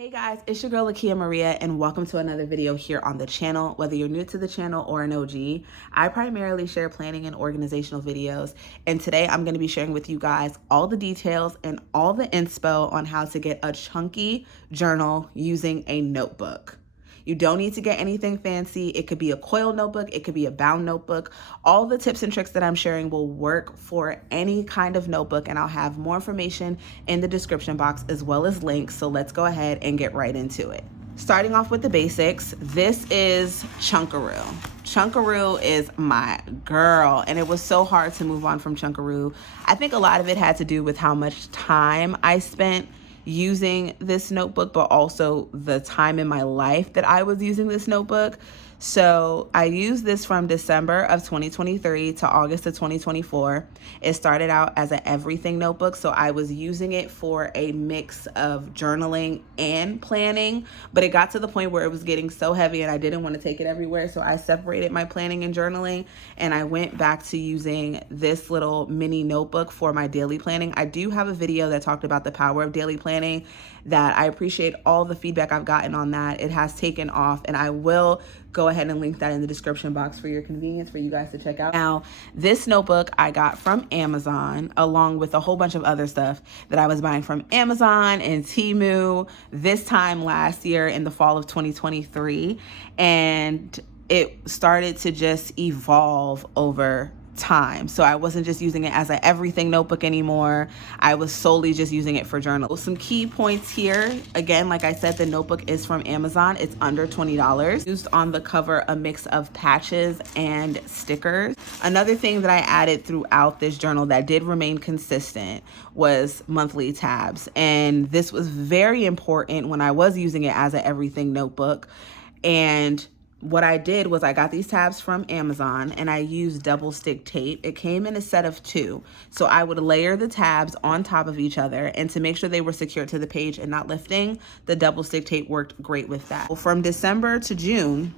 Hey guys, it's your girl Lakia Maria and welcome to another video here on the channel. Whether you're new to the channel or an OG, I primarily share planning and organizational videos, and today I'm going to be sharing with you guys all the details and all the inspo on how to get a chunky journal using a notebook. You don't need to get anything fancy. It could be a coil notebook. It could be a bound notebook. All the tips and tricks that I'm sharing will work for any kind of notebook, and I'll have more information in the description box as well as links. So let's go ahead and get right into it. Starting off with the basics, this is Chunkaroo. Chunkaroo is my girl, and it was so hard to move on from Chunkaroo. I think a lot of it had to do with how much time I spent using this notebook, but also the time in my life that I was using this notebook. So I used this from December of 2023 to August of 2024. It started out as an everything notebook, so I was using it for a mix of journaling and planning, but it got to the point where it was getting so heavy and I didn't want to take it everywhere, so I separated my planning and journaling, and I went back to using this little mini notebook for my daily planning. I do have a video that talked about the power of daily planning that I appreciate all the feedback I've gotten on that. It has taken off, and I will go ahead and link that in the description box for your convenience for you guys to check out. Now, this notebook I got from Amazon along with a whole bunch of other stuff that I was buying from Amazon and Temu this time last year in the fall of 2023. And it started to just evolve over time. So I wasn't just using it as an everything notebook anymore. I was solely just using it for journal. Some key points here. Again, like I said, the notebook is from Amazon. It's under $20. Used on the cover a mix of patches and stickers. Another thing that I added throughout this journal that did remain consistent was monthly tabs. And this was very important when I was using it as an everything notebook. And what I did was I got these tabs from Amazon and I used double stick tape. It came in a set of 2. So I would layer the tabs on top of each other, and to make sure they were secured to the page and not lifting, the double stick tape worked great with that. From December to June,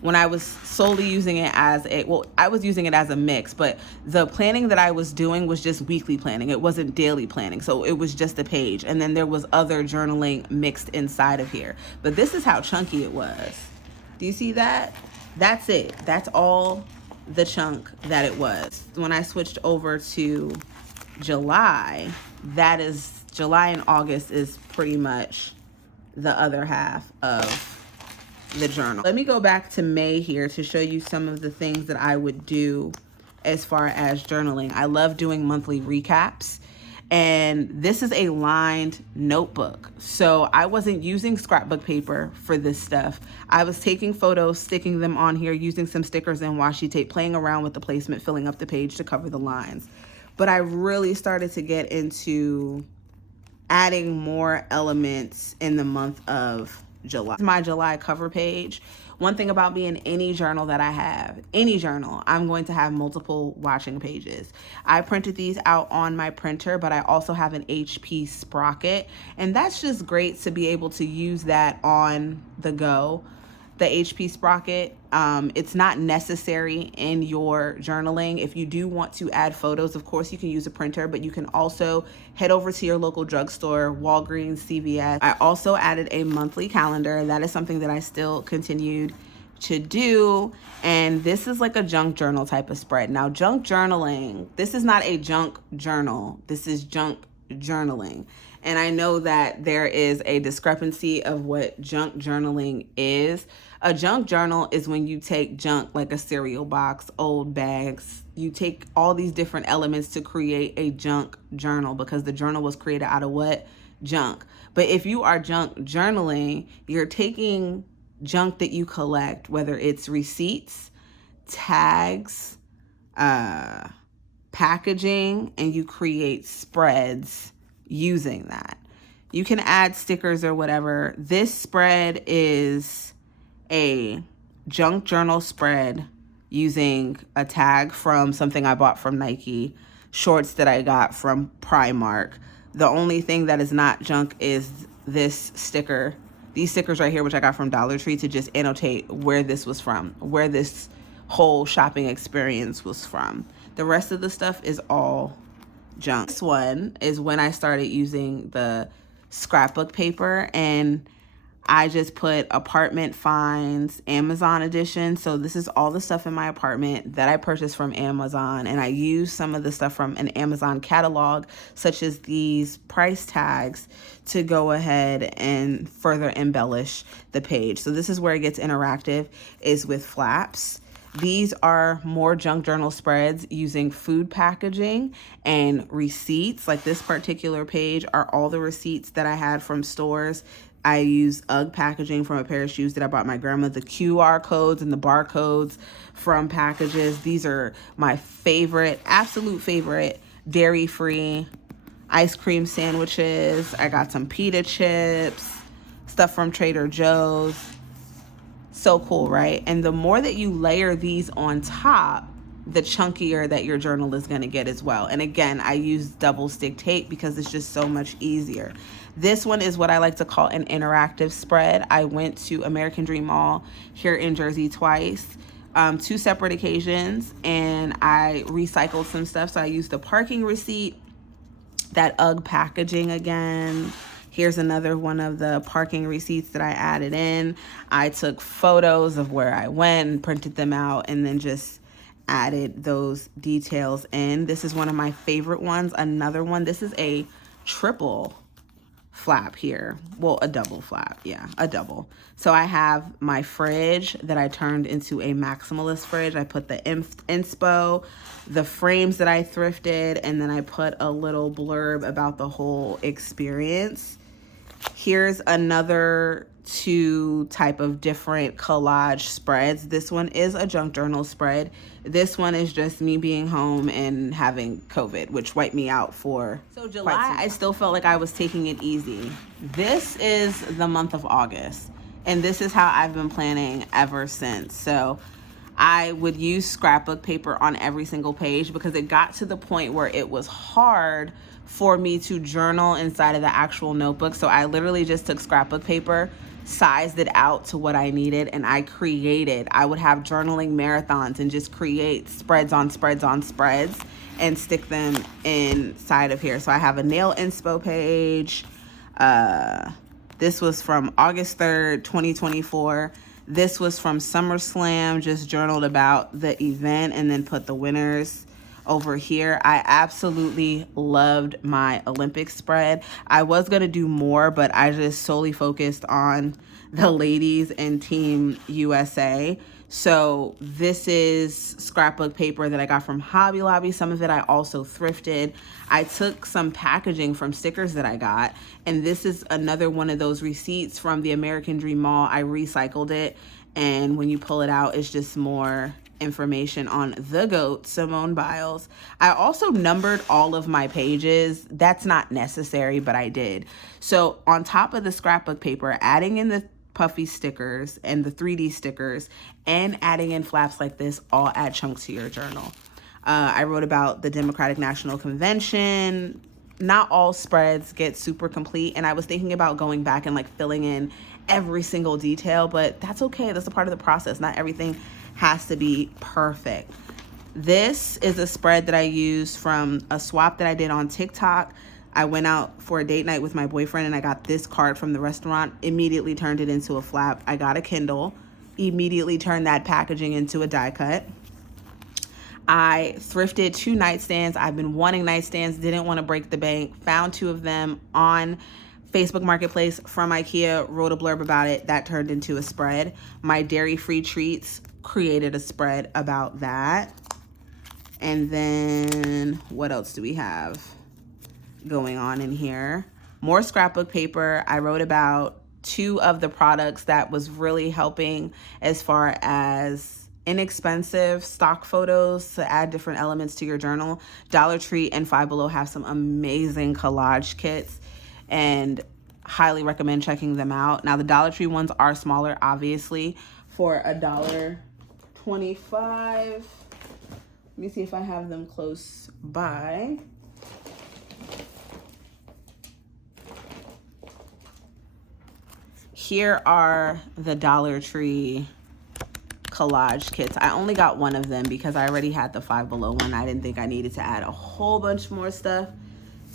when I was solely using it as I was using it as a mix, but the planning that I was doing was just weekly planning. It wasn't daily planning. So it was just a page. And then there was other journaling mixed inside of here. But this is how chunky it was. Do you see that? That's it. That's all the chunk that it was. When I switched over to July, July and August is pretty much the other half of the journal. Let me go back to May here to show you some of the things that I would do as far as journaling. I love doing monthly recaps, and this is a lined notebook. So I wasn't using scrapbook paper for this stuff. I was taking photos, sticking them on here, using some stickers and washi tape, playing around with the placement, filling up the page to cover the lines. But I really started to get into adding more elements in the month of July. My July cover page. One thing about me in any journal that I have, any journal, I'm going to have multiple watching pages. I printed these out on my printer, but I also have an HP sprocket, and that's just great to be able to use that on the go. The HP sprocket, it's not necessary in your journaling. If you do want to add photos, of course, you can use a printer, but you can also head over to your local drugstore, Walgreens, CVS. I also added a monthly calendar. That is something that I still continued to do. And this is like a junk journal type of spread. Now, junk journaling, this is not a junk journal. This is junk journaling. And I know that there is a discrepancy of what junk journaling is. A junk journal is when you take junk like a cereal box, old bags. You take all these different elements to create a junk journal, because the journal was created out of what? Junk. But if you are junk journaling, you're taking junk that you collect, whether it's receipts, tags, packaging, and you create spreads using that. You can add stickers or whatever. This spread is a junk journal spread using a tag from something I bought from Nike, shorts that I got from Primark. The only thing that is not junk is this sticker, these stickers right here, which I got from Dollar Tree, to just annotate where this was from, where this whole shopping experience was from. The rest of the stuff is all junk. This one is when I started using the scrapbook paper, and I just put apartment finds, Amazon edition. So this is all the stuff in my apartment that I purchased from Amazon. And I use some of the stuff from an Amazon catalog, such as these price tags, to go ahead and further embellish the page. So this is where it gets interactive, is with flaps. These are more junk journal spreads using food packaging and receipts. Like this particular page are all the receipts that I had from stores. I use UGG packaging from a pair of shoes that I bought my grandma, the QR codes and the barcodes from packages. These are my favorite, absolute favorite, dairy-free ice cream sandwiches. I got some pita chips, stuff from Trader Joe's. So cool, right? And the more that you layer these on top, the chunkier that your journal is going to get as well. And again, I use double stick tape because it's just so much easier. This one is what I like to call an interactive spread. I went to American Dream Mall here in Jersey twice, 2 separate occasions, and I recycled some stuff. So I used the parking receipt, that UGG packaging again. Here's another one of the parking receipts that I added in. I took photos of where I went and printed them out, and then just added those details in. This is one of my favorite ones. Another one, this is a triple flap here. Well, a double flap. Yeah, a double. So I have my fridge that I turned into a maximalist fridge. I put the inspo, the frames that I thrifted, and then I put a little blurb about the whole experience. Here's another 2 type of different collage spreads. This one is a junk journal spread. This one is just me being home and having COVID, which wiped me out for July. I still felt like I was taking it easy. This is the month of August, and this is how I've been planning ever since. So I would use scrapbook paper on every single page because it got to the point where it was hard for me to journal inside of the actual notebook. So I literally just took scrapbook paper, sized it out to what I needed, and I would have journaling marathons and just create spreads on spreads on spreads and stick them inside of here. So I have a nail inspo page. This was from August 3rd, 2024. This was from SummerSlam, just journaled about the event and then put the winners over here. I absolutely loved my Olympic spread. I was going to do more, but I just solely focused on the ladies and Team USA. So this is scrapbook paper that I got from Hobby Lobby. Some of it I also thrifted. I took some packaging from stickers that I got, and this is another one of those receipts from the American Dream Mall. I recycled it, and when you pull it out, it's just more information on the GOAT, Simone Biles. I also numbered all of my pages. That's not necessary, but I did. So on top of the scrapbook paper, adding in the puffy stickers and the 3D stickers and adding in flaps like this all add chunks to your journal. I wrote about the Democratic National Convention. Not all spreads get super complete, and I was thinking about going back and like filling in every single detail, but that's okay. That's a part of the process. Not everything has to be perfect. This is a spread that I used from a swap that I did on TikTok. I went out for a date night with my boyfriend and I got this card from the restaurant, immediately turned it into a flap. I got a Kindle, immediately turned that packaging into a die cut. I thrifted 2 nightstands. I've been wanting nightstands, didn't want to break the bank, found 2 of them on Facebook Marketplace from IKEA, wrote a blurb about it, that turned into a spread. My dairy-free treats, created a spread about that. And then what else do we have going on in here? More scrapbook paper. I wrote about 2 of the products that was really helping as far as inexpensive stock photos to add different elements to your journal. Dollar Tree and Five Below have some amazing collage kits, and highly recommend checking them out. Now the Dollar Tree ones are smaller, obviously, for $1.25. Let me see if I have them close by. Here are the Dollar Tree collage kits. I only got one of them because I already had the Five Below one. I didn't think I needed to add a whole bunch more stuff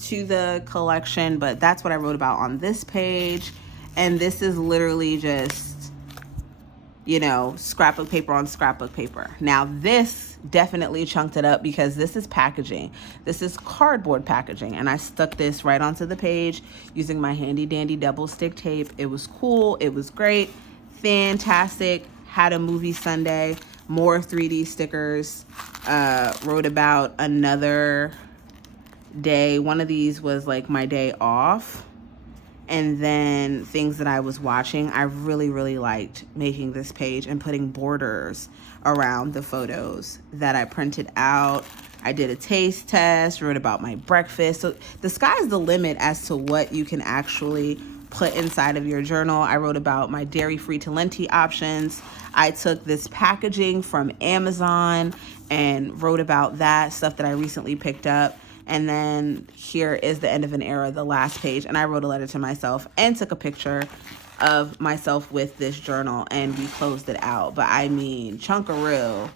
to the collection, but that's what I wrote about on this page. And this is literally just, you know, scrapbook paper on scrapbook paper. Now this definitely chunked it up because this is packaging. This is cardboard packaging, and I stuck this right onto the page using my handy dandy double stick tape. It was cool, it was great, fantastic. Had a movie Sunday, more 3D stickers, wrote about another day. One of these was like my day off. And then things that I was watching. I really, really liked making this page and putting borders around the photos that I printed out. I did a taste test, wrote about my breakfast. So the sky's the limit as to what you can actually put inside of your journal. I wrote about my dairy-free Talenti options. I took this packaging from Amazon and wrote about that, stuff that I recently picked up. And then here is the end of an era, the last page. And I wrote a letter to myself and took a picture of myself with this journal, and we closed it out. But I mean, Chunkaroo,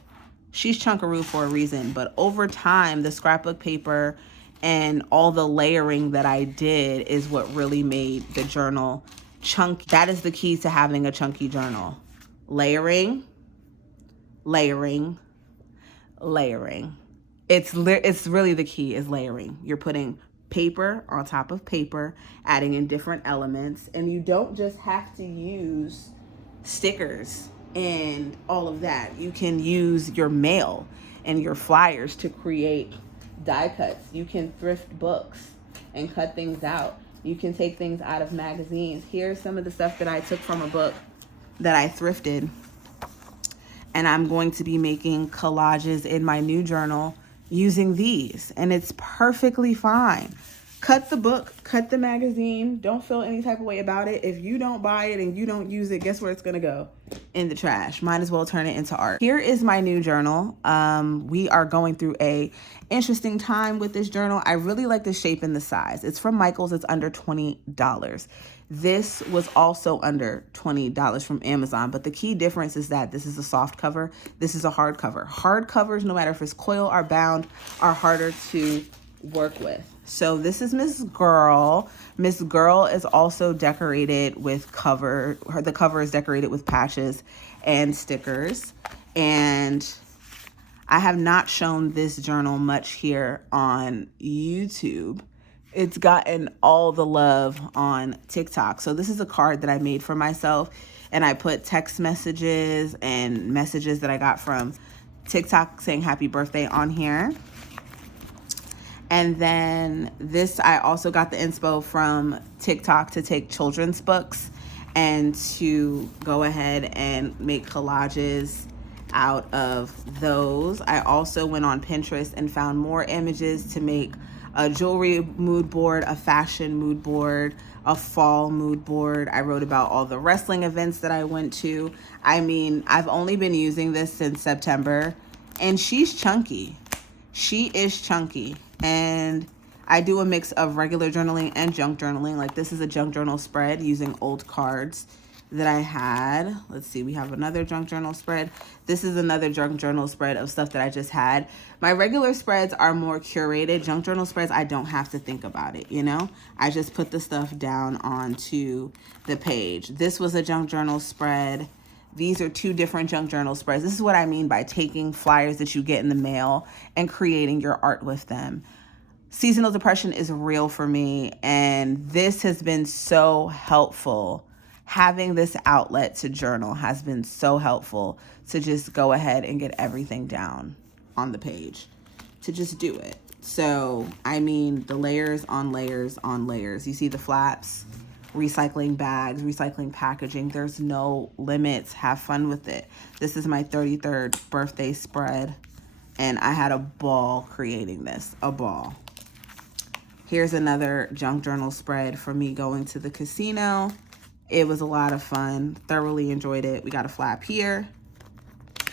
she's Chunkaroo for a reason. But over time, the scrapbook paper and all the layering that I did is what really made the journal chunky. That is the key to having a chunky journal. Layering, layering, layering. It's really the key is layering. You're putting paper on top of paper, adding in different elements, and you don't just have to use stickers and all of that. You can use your mail and your flyers to create die cuts. You can thrift books and cut things out. You can take things out of magazines. Here's some of the stuff that I took from a book that I thrifted, and I'm going to be making collages in my new journal using these, and it's perfectly fine. Cut the book, cut the magazine. Don't feel any type of way about it. If you don't buy it and you don't use it, guess where it's gonna go? In the trash. Might as well turn it into art. Here is my new journal. We are going through a interesting time with this journal. I really like the shape and the size. It's from Michael's. It's under $20. This was also under $20 from Amazon, but the key difference is that this is a soft cover. This is a hard cover. Hard covers, no matter if it's coil or bound, are harder to work with. So this is Miss Girl. Miss Girl is also decorated with the cover is decorated with patches and stickers. And I have not shown this journal much here on YouTube. It's gotten all the love on TikTok. So this is a card that I made for myself, and I put text messages and messages that I got from TikTok saying happy birthday on here. And then this, I also got the inspo from TikTok to take children's books and to go ahead and make collages out of those. I also went on Pinterest and found more images to make a jewelry mood board, a fashion mood board, a fall mood board. I wrote about all the wrestling events that I went to. I mean, I've only been using this since September, and she's chunky. She is chunky. And I do a mix of regular journaling and junk journaling. Like this is a junk journal spread using old cards that I had. Let's see, we have another junk journal spread. This is another junk journal spread of stuff that I just had. My regular spreads are more curated. Junk journal spreads, I don't have to think about it, you know? I just put the stuff down onto the page. This was a junk journal spread. These are two different junk journal spreads. This is what I mean by taking flyers that you get in the mail and creating your art with them. Seasonal depression is real for me, and this has been so helpful. Having this outlet to journal has been so helpful to just go ahead and get everything down on the page, to just do it. So, I mean, the layers on layers on layers. You see the flaps, recycling bags, recycling packaging. There's no limits. Have fun with it. This is my 33rd birthday spread, and I had a ball creating this, a ball. Here's another junk journal spread for me going to the casino. It was a lot of fun. Thoroughly enjoyed it. We got a flap here.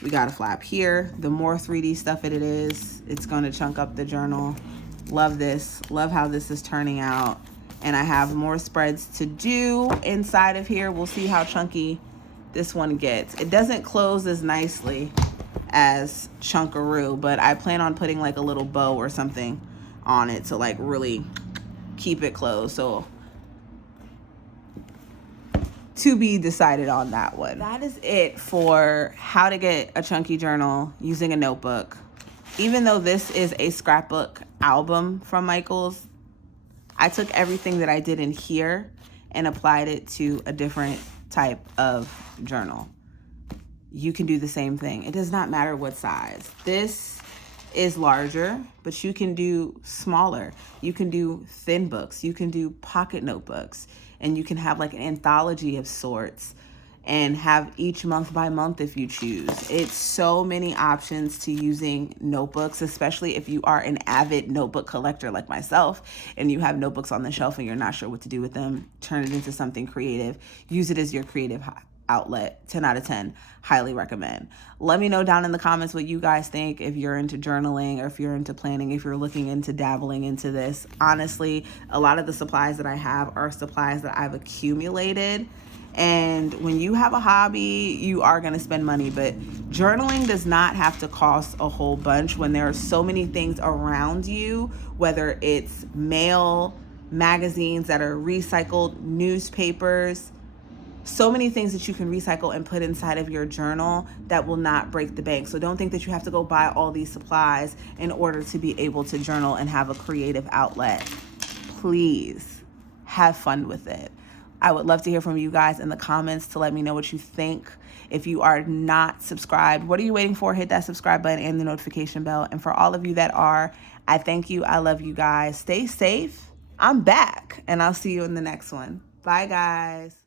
We got a flap here. The more 3D stuff it is, it's going to chunk up the journal. Love this. Love how this is turning out. And I have more spreads to do inside of here. We'll see how chunky this one gets. It doesn't close as nicely as Chunkaroo, but I plan on putting like a little bow or something on it to like really keep it closed. So to be decided on that one. That is it for how to get a chunky journal using a notebook. Even though this is a scrapbook album from Michaels, I took everything that I did in here and applied it to a different type of journal. You can do the same thing. It does not matter what size. This is larger, but you can do smaller. You can do thin books. You can do pocket notebooks, and you can have like an anthology of sorts and have each month by month if you choose. It's so many options to using notebooks, especially if you are an avid notebook collector like myself and you have notebooks on the shelf and you're not sure what to do with them. Turn it into something creative. Use it as your creative outlet. 10 out of 10. Highly recommend. Let me know down in the comments what you guys think, if you're into journaling or if you're into planning, if you're looking into dabbling into this. Honestly, a lot of the supplies that I have are supplies that I've accumulated. And when you have a hobby, you are going to spend money, but journaling does not have to cost a whole bunch when there are so many things around you, whether it's mail, magazines that are recycled, newspapers, so many things that you can recycle and put inside of your journal that will not break the bank. So don't think that you have to go buy all these supplies in order to be able to journal and have a creative outlet. Please have fun with it. I would love to hear from you guys in the comments to let me know what you think. If you are not subscribed, what are you waiting for? Hit that subscribe button and the notification bell. And for all of you that are, I thank you. I love you guys. Stay safe. I'm back, and I'll see you in the next one. Bye, guys.